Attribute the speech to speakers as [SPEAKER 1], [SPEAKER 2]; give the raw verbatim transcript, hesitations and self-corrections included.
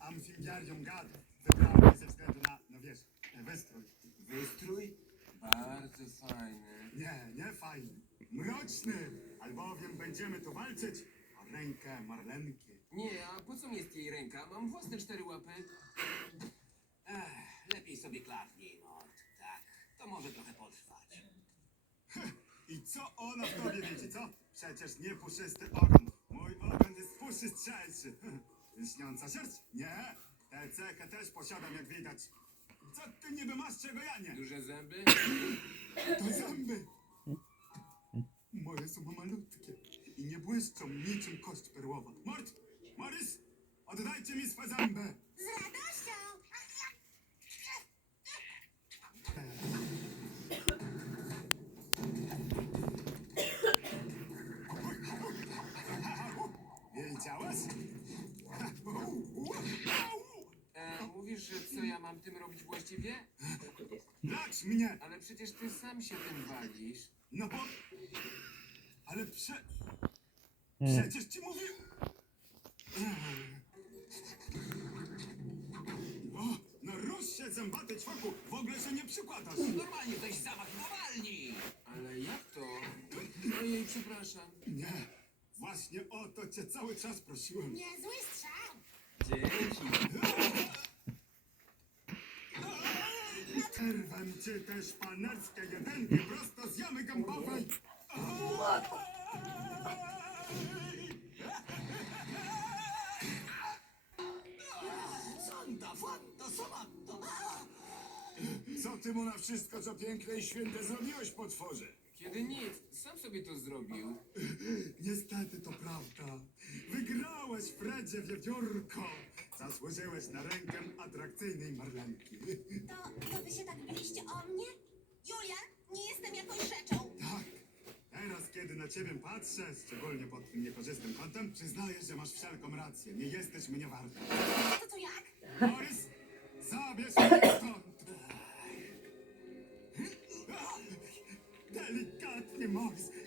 [SPEAKER 1] amfibarium gad. Wybrałem je ze względu na, no wiesz, wystrój.
[SPEAKER 2] Wystrój? Bardzo fajny.
[SPEAKER 1] Nie, nie fajny. Mroczny. Albowiem będziemy tu walczyć o rękę Marlenki.
[SPEAKER 2] Nie, a po co mi jest jej ręka? Mam własne cztery łapy.
[SPEAKER 3] Ech, lepiej sobie klapnij, Mord. Tak, to może trochę potrwać.
[SPEAKER 1] I co ona w tobie widzi, co? Przecież nie puszysty ogon. Mój ogon jest puszystrzejszy. Lśniąca sierść? Nie. Tę cechę też posiadam, jak widać. Co ty niby masz, czego ja nie?
[SPEAKER 2] Duże zęby?
[SPEAKER 1] To zęby. Moje są malutkie i nie błyszczą niczym kość perłowa. Mort! Morris! Oddajcie mi swe zęby!
[SPEAKER 4] Z radością!
[SPEAKER 1] Wiedziałaś?
[SPEAKER 2] E, mówisz, że co ja mam tym robić właściwie?
[SPEAKER 1] Lacz mnie!
[SPEAKER 2] Ale przecież ty sam się tym walisz.
[SPEAKER 1] No bo... Ale prze... Przecież ci mówię... O, no rusz się, zębaty ćwoku! W ogóle się nie przykładasz!
[SPEAKER 3] Normalnie weź zamach na walni!
[SPEAKER 2] Ale jak to? Ojej, przepraszam.
[SPEAKER 1] Nie, właśnie o to cię cały czas prosiłem.
[SPEAKER 4] Niezły strzał!
[SPEAKER 2] Dzięki.
[SPEAKER 1] Erwam cię też panerskie jedynki prosto z jamy gębowej!
[SPEAKER 3] Santa, fanta, samanta!
[SPEAKER 1] Co ty mu na wszystko, co piękne i święte zrobiłeś, potworze?
[SPEAKER 2] Kiedy nic, sam sobie to zrobił.
[SPEAKER 1] Niestety to prawda. Wygrałeś, Fredzie Wiewiórko. Zasłużyłeś na rękę atrakcyjnej Marlenki.
[SPEAKER 4] To, to wy się tak biliście o mnie? Julian, nie jestem jakąś rzeczą!
[SPEAKER 1] Tak. Teraz, kiedy na ciebie patrzę, szczególnie pod tym niekorzystnym kątem, przyznaję, że masz wszelką rację. Nie jesteś mnie warty.
[SPEAKER 4] To co jak?
[SPEAKER 1] Morris, zabierz mnie stąd! Delikatnie, Morris.